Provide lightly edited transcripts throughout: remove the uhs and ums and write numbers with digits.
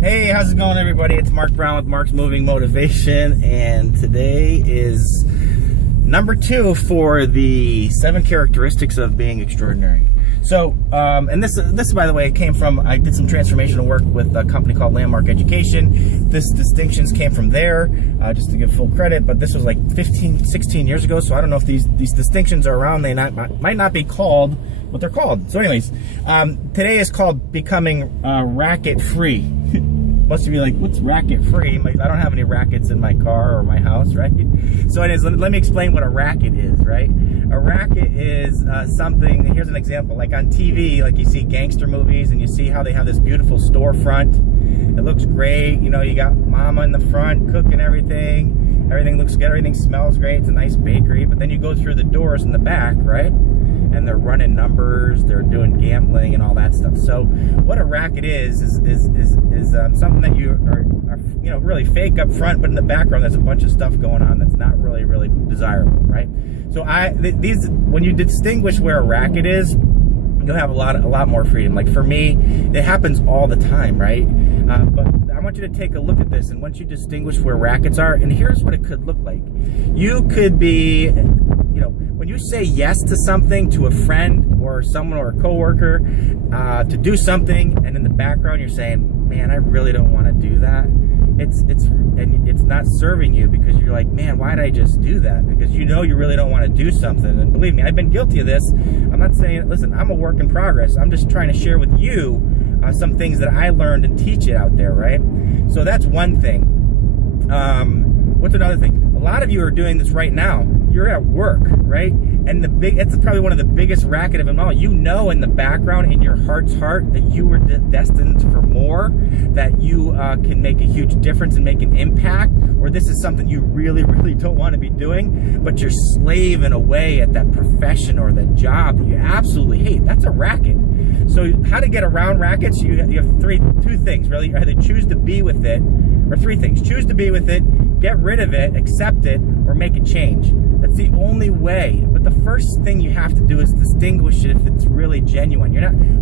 Hey, how's it going, everybody? It's Mark Brown with Mark's Moving Motivation, and today is number 2 for the 7 characteristics of being extraordinary. So, and this, by the way, came from, I did some transformational work with a company called Landmark Education. This distinctions came from there, just to give full credit, but this was like 15, 16 years ago, so I don't know if these distinctions are around. They might not be called what they're called. So anyways, today is called becoming racket-free. Most of you are like, what's racket-free? Like, I don't have any rackets in my car or my house, right? So anyways, let me explain what a racket is, right? A racket is something, here's an example, like on TV, like you see gangster movies and you see how they have this beautiful storefront. It looks great, you know, you got mama in the front cooking everything. Everything looks good, everything smells great, it's a nice bakery, but then you go through the doors in the back, right? And they're running numbers, they're doing gambling and all that stuff. So what a racket is something that you are, you know, really fake up front, but in the background there's a bunch of stuff going on that's not really desirable, right? So when you distinguish where a racket is, you'll have a lot more freedom. Like for me, it happens all the time, right? But I want you to take a look at this, and once you distinguish where rackets are, and here's what it could look like. You could be, you know, when you say yes to something, to a friend or someone or a coworker, to do something, and in the background you're saying, man, I really don't want to do that. It's not serving you, because you're like, man, why did I just do that? Because you know you really don't want to do something. And believe me, I've been guilty of this. I'm not saying, listen, I'm a work in progress. I'm just trying to share with you some things that I learned and teach it out there, right? So that's one thing. What's another thing? A lot of you are doing this right now. You're at work, right? And it's probably one of the biggest racket of them all. You know in the background, in your heart's heart, that you were destined for more, that you can make a huge difference and make an impact, or this is something you really don't want to be doing, but you're slaving away at that profession or that job that you absolutely hate. That's a racket. So how to get around rackets? You have two things, really. You either choose to be with it, or 3 things. Choose to be with it, get rid of it, accept it, or make a change. That's the only way. But the first thing you have to do is distinguish it if it's really genuine.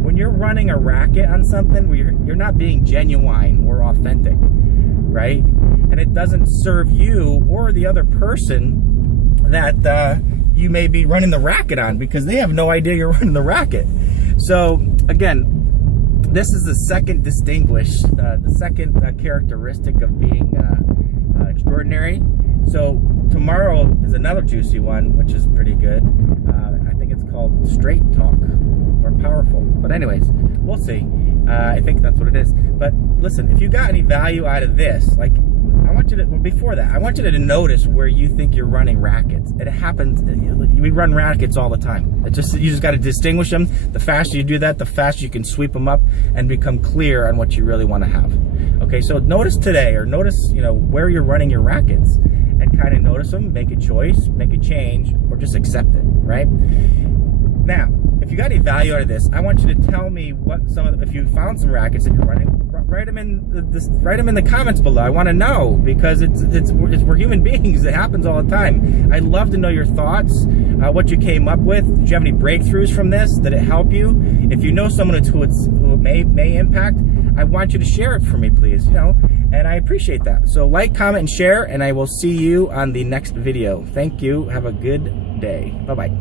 When you're running a racket on something, where you're not being genuine or authentic, right? And it doesn't serve you or the other person that you may be running the racket on, because they have no idea you're running the racket. So again, this is the second characteristic of being extraordinary. So tomorrow is another juicy one, which is pretty good. I think it's called straight talk or powerful. But anyways, we'll see. I think that's what it is. But listen, if you got any value out of this, like, I want you to, well, before that, I want you to notice where you think you're running rackets. It happens. We run rackets all the time. You just got to distinguish them. The faster you do that, the faster you can sweep them up and become clear on what you really want to have. Okay, so notice today, or notice, you know, where you're running your rackets, and kind of notice them, make a choice, make a change, or just accept it, right? Now, if you got any value out of this, I want you to tell me what if you found some rackets that you're running, write them in the comments below. I want to know, because we're human beings. It happens all the time. I'd love to know your thoughts, what you came up with. Did you have any breakthroughs from this? Did it help you? If you know someone who it may impact, I want you to share it for me, please. You know, and I appreciate that. So like, comment, and share, and I will see you on the next video. Thank you. Have a good day. Bye-bye.